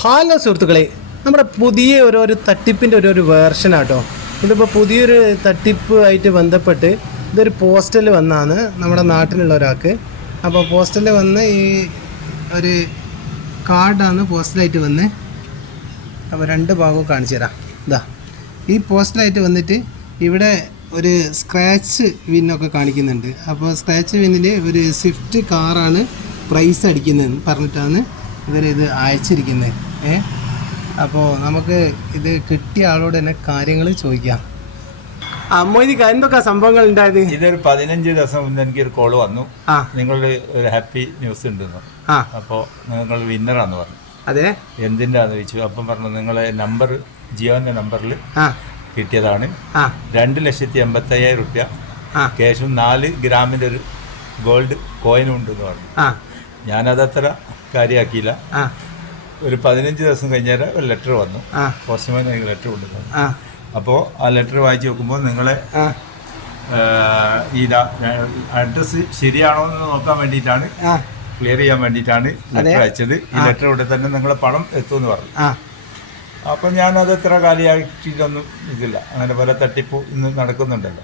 Hello സുഹൃത്തുക്കളെ നമ്മുടെ പുതിയ ഒരു ഒരു തട്ടിപ്പിന്റെ ഒരു ഒരു വേർഷനാട്ടോ ഇതിപ്പോൾ പുതിയൊരു തട്ടിപ്പ് ആയിട്ട് ബന്ധപ്പെട്ട് ഇതൊരു പോസ്റ്റൽ വന്നാണ് നമ്മുടെ നാട്ടിലുള്ള ഒരാൾക്ക്. അപ്പോൾ പോസ്റ്റലിൽ വന്ന് ഈ ഒരു കാർഡാണ് പോസ്റ്റലായിട്ട് വന്ന് അപ്പോൾ രണ്ട് ഭാഗവും കാണിച്ചു തരാം. ഇതാ ഈ പോസ്റ്റലായിട്ട് വന്നിട്ട് ഇവിടെ ഒരു സ്ക്രാച്ച് വിന്നൊക്കെ കാണിക്കുന്നുണ്ട്. അപ്പോൾ സ്ക്രാച്ച് വിന്നിൽ ഒരു സ്വിഫ്റ്റ് കാറാണ് പ്രൈസ് അടിക്കുന്നതെന്ന് പറഞ്ഞിട്ടാണ് ഇവരിത് അയച്ചിരിക്കുന്നത്. ഏ? അപ്പോൾ നമുക്ക് ഇത് കിട്ടിയ ആളോട് തന്നെ കാര്യങ്ങൾ ചോദിക്കാം. അമ്മോദിക്ക എന്തൊക്കെ സംഭവങ്ങൾ ഉണ്ടായത്? ഇതൊരു പതിനഞ്ച് ദിവസം മുന്നേ എനിക്ക് ഒരു കോൾ വന്നു നിങ്ങളുടെ ഒരു ഹാപ്പി ന്യൂസ് ഉണ്ടെന്ന്. അപ്പോൾ നിങ്ങൾ വിന്നറാന്ന് പറഞ്ഞു. അതെ. എന്തിന്റെയാന്ന് ചോദിച്ചു. അപ്പം പറഞ്ഞു നിങ്ങളെ നമ്പർ ജിയോന്റെ നമ്പറിൽ കിട്ടിയതാണ്. രണ്ട് ലക്ഷത്തി എൺപത്തയ്യായിരം റുപ്യ. ആ. ക്യാഷും നാല് ഗ്രാമിന്റെ ഒരു ഗോൾഡ് കോയിനും ഉണ്ടെന്ന് പറഞ്ഞു. ഞാനതത്ര കാര്യമാക്കിയില്ല ഒരു പതിനഞ്ച് ദിവസം കഴിഞ്ഞാൽ ഒരു ലെറ്റർ വന്നു. പോസ്റ്റ്മാൻ എനിക്ക് ലെറ്റർ കൊണ്ടുവന്നു. അപ്പോൾ ആ ലെറ്റർ വായിച്ച് നോക്കുമ്പോൾ നിങ്ങളെ ഈ അഡ്രസ്സ് ശരിയാണോ എന്ന് നോക്കാൻ വേണ്ടിയിട്ടാണ് ക്ലിയർ ചെയ്യാൻ വേണ്ടിയിട്ടാണ് ലെറ്റർ അയച്ചത്. ഈ ലെറ്റർ ഇവിടെ തന്നെ നിങ്ങളെ പണം എത്തുമെന്ന് പറഞ്ഞു. അപ്പം ഞാനത് എത്ര കാലിയാക്കിയിട്ടൊന്നും ഇതില്ല. അങ്ങനെ പല തട്ടിപ്പ് ഇന്ന് നടക്കുന്നുണ്ടല്ലോ.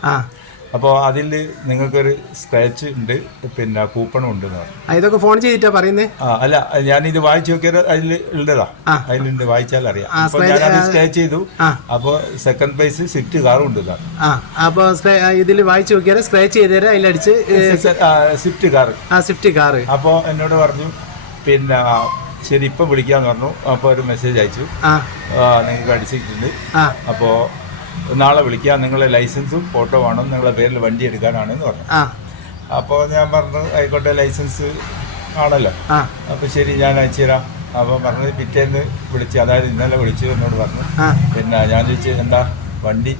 അപ്പോൾ അതിൽ നിങ്ങൾക്കൊരു സ്ക്രാച്ച് ഉണ്ട് പിന്നെ കൂപ്പണും ഉണ്ട് പറഞ്ഞു. ഇതൊക്കെ ഫോൺ ചെയ്തിട്ടാ പറയുന്നത് ആ അല്ല ഞാൻ ഇത് വായിച്ചു നോക്കിയത് അതിൽ ഉള്ളതാ. അതിലുണ്ട് വായിച്ചാൽ അറിയാം. സ്ക്രാച്ച് അപ്പോൾ സ്കാച്ച് ചെയ്തു. അപ്പോൾ സെക്കൻഡ് പ്രൈസ് സ്വിഫ്റ്റ് കാറും ഉണ്ട് അപ്പോൾ ഇതിൽ വായിച്ചു നോക്കിയാൽ സ്ക്രാച്ച് ചെയ്ത് തരാം അതിലടിച്ച് സ്വിഫ്റ്റ് കാർ ആ സ്വിഫ്റ്റ് കാറ് അപ്പോൾ എന്നോട് പറഞ്ഞു പിന്നെ ശരി ഇപ്പം വിളിക്കാന്ന് പറഞ്ഞു. അപ്പോൾ ഒരു മെസ്സേജ് അയച്ചു. നിങ്ങൾക്ക് അടിച്ചിട്ടുണ്ട്. അപ്പോൾ നാളെ വിളിക്കാം. നിങ്ങളെ ലൈസൻസും ഫോട്ടോ വേണം. നിങ്ങളെ പേരിൽ വണ്ടി എടുക്കാനാണെന്ന് പറഞ്ഞു. അപ്പോൾ ഞാൻ പറഞ്ഞു ആയിക്കോട്ടെ ലൈസൻസ് ആണല്ലോ. അപ്പോൾ ശരി ഞാൻ അയച്ചു തരാം. അപ്പോൾ പറഞ്ഞത് പിറ്റേന്ന് വിളിച്ച് അതായത് ഇന്നലെ വിളിച്ചു എന്നോട് പറഞ്ഞു. പിന്നെ ഞാൻ ചോദിച്ചു എന്താ വണ്ടി?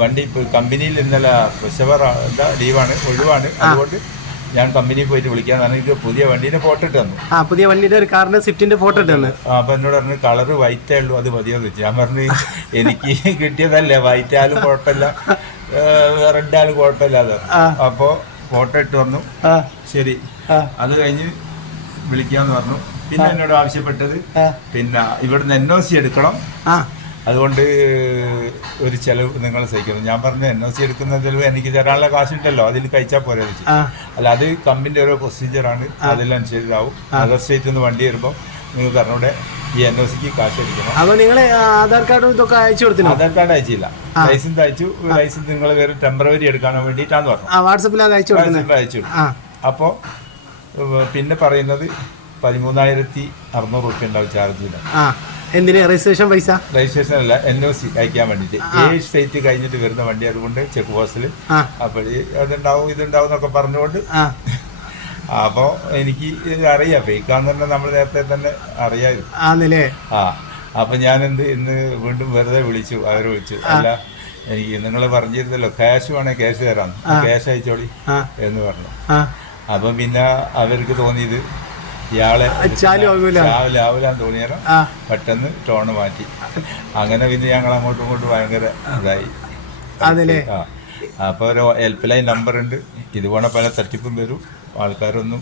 വണ്ടി ഇപ്പോൾ കമ്പനിയിൽ ഇന്നലെ പ്രസവർ എന്താ ലീവാണ് ഒഴിവാണ്. അതുകൊണ്ട് ഞാൻ കമ്പനിയിൽ പോയിട്ട് വിളിക്കാൻ എനിക്ക് പുതിയ വണ്ടീന്റെ ഫോട്ടോ ഇട്ട് തന്നു. ആ പുതിയ വണ്ടിയുടെ ഒരു കാറിന്റെ സ്വിഫ്റ്റിന്റെ ഫോട്ടോ ഇട്ടെന്ന് ആ, അപ്പൊ എന്നോട് പറഞ്ഞു കളർ വൈറ്റേ ഉള്ളൂ അത് മതിയെന്ന് വെച്ചു ഞാൻ പറഞ്ഞു എനിക്ക് കിട്ടിയതല്ലേ വൈറ്റ് ആയാലും കുഴപ്പമില്ല റെഡ് ആയാലും കുഴപ്പമില്ല അത് ആ. അപ്പോ ഫോട്ടോ ഇട്ട് വന്നു. ആ. ശരി. ആ. അത് കഴിഞ്ഞ് വിളിക്കാന്ന് പറഞ്ഞു. പിന്നെ എന്നോട് ആവശ്യപ്പെട്ടത് ആ. പിന്നെ ഇവിടുന്ന് എൻ ഒ സി എടുക്കണം. ആ. അതുകൊണ്ട് ഒരു ചെലവ് നിങ്ങൾ സഹിക്കണം. ഞാൻ പറഞ്ഞു എൻ ഒ സി എടുക്കുന്ന ചെലവ് എനിക്ക് തരാനുള്ള കാശുണ്ടല്ലോ. അതിൽ കഴിച്ചാൽ പോരാ അല്ല അത് കമ്പിന്റെ ഓരോ പ്രൊസീജിയറാണ് അതിലനുസരിച്ചാവും അതർ സ്റ്റേറ്റ് നിന്ന് വണ്ടി വരുമ്പോൾ നിങ്ങൾ അറിഞ്ഞൂടെ ഈ എൻ ഒ സിക്ക് കാശ് അടിക്കണം അപ്പൊ നിങ്ങൾ ആധാർ കാർഡും ഇതൊക്കെ അയച്ചു കൊടുത്തില്ല ആധാർ കാർഡ് അയച്ചില്ല. ലൈസൻസ് അയച്ചു. ലൈസൻസ് നിങ്ങൾ വേറെ ടെമ്പററി എടുക്കാൻ വേണ്ടിയിട്ടാന്ന് പറഞ്ഞു. വാട്സപ്പിൽ അത് അയച്ചു അയച്ചു അപ്പോൾ പിന്നെ പറയുന്നത് പതിമൂന്നായിരത്തി അറുന്നൂറ് റുപ്യ ഉണ്ടാവും ചാർജ് ഇല്ല ആ. എന്തിന്? രജിസ്ട്രേഷൻ പൈസ? രജിസ്ട്രേഷൻ അല്ല എൻ ഒ സി അയക്കാൻ വേണ്ടിട്ട്. ഏഴ് സ്റ്റേറ്റ് കഴിഞ്ഞിട്ട് വരുന്ന വണ്ടി അതുകൊണ്ട് ചെക്ക് പോസ്റ്റിൽ അപ്പോഴേ അതുണ്ടാവും ഇതുണ്ടാവും എന്നൊക്കെ പറഞ്ഞുകൊണ്ട്. അപ്പോ എനിക്ക് ഇത് അറിയാം. ഫേക്കാന്ന് നമ്മൾ നേരത്തെ തന്നെ അറിയാമായിരുന്നു ആ. അപ്പൊ ഞാൻ എന്ത് ഇന്ന് വീണ്ടും വെറുതെ വിളിച്ചു അവർ വിളിച്ചു. അല്ല എനിക്ക് നിങ്ങൾ പറഞ്ഞിരുന്നല്ലോ ക്യാഷ് വേണേ ക്യാഷ് തരാം ക്യാഷ് അയച്ചോളി എന്ന് പറഞ്ഞു. അപ്പം പിന്നെ അവർക്ക് തോന്നിയത് ഇയാളെ രാവിലാന്ന് തോന്നിയാലും പെട്ടെന്ന് ടോണ് മാറ്റി. അങ്ങനെ പിന്നെ ഞങ്ങൾ അങ്ങോട്ടും ഇങ്ങോട്ടും ഭയങ്കര ഇതായി. അതല്ലേ അപ്പോൾ ഒരു ഹെൽപ്പ് ലൈൻ നമ്പർ ഉണ്ട്. ഇതുപോലെ പല തട്ടിപ്പും വരും. ആൾക്കാരൊന്നും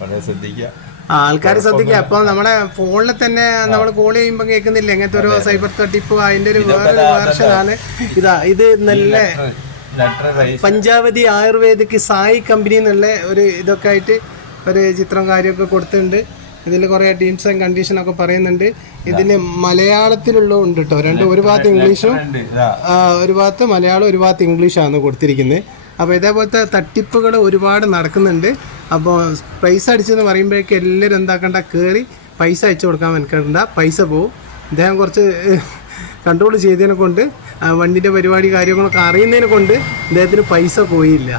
വളരെ ശ്രദ്ധിക്കുക ആൾക്കാരെ ആൾക്കാർ ശ്രദ്ധിക്കുക അപ്പൊ നമ്മുടെ ഫോണിൽ തന്നെ നമ്മൾ കോൾ ചെയ്യുമ്പോൾ കേൾക്കുന്നില്ല? ഇങ്ങനത്തെ ഒരു സൈബർ തട്ടിപ്പ് അതിന്റെ ഒരു വേറൊരു വേർഷനാണ് ഇതാ ഇത് നല്ല പഞ്ചാവതി ആയുർവേദിക് സായി കമ്പനി എന്നുള്ള ഒരു ഇതൊക്കെ ആയിട്ട് ഒരു ചിത്രം കാര്യമൊക്കെ കൊടുത്തിട്ടുണ്ട്. ഇതിൽ കുറേ ടീംസ് ആൻഡ് കണ്ടീഷൻ ഒക്കെ പറയുന്നുണ്ട്. ഇതിൽ മലയാളത്തിലുള്ള ഉണ്ട് കേട്ടോ രണ്ട് ഒരു ഭാഗത്ത് ഇംഗ്ലീഷും ഒരു ഭാഗത്ത് മലയാളം ഒരു ഭാഗത്ത് ഇംഗ്ലീഷാണ് കൊടുത്തിരിക്കുന്നത്. അപ്പോൾ ഇതേപോലത്തെ തട്ടിപ്പുകൾ ഒരുപാട് നടക്കുന്നുണ്ട്. അപ്പോൾ പൈസ അടിച്ചെന്ന് പറയുമ്പോഴേക്ക് എല്ലാവരും എന്താക്കണ്ട? കയറി പൈസ അയച്ചു കൊടുക്കാൻ മെനക്കെടണ്ട പൈസ പോവും. അദ്ദേഹം കുറച്ച് കൺട്രോൾ ചെയ്തതിനെ കൊണ്ട് വണ്ടിന്റെ പരിപാടി കാര്യങ്ങളൊക്കെ അറിയുന്നതിനെ കൊണ്ട് അദ്ദേഹത്തിന് പൈസ പോയില്ല.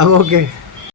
അപ്പോൾ ഓക്കെ.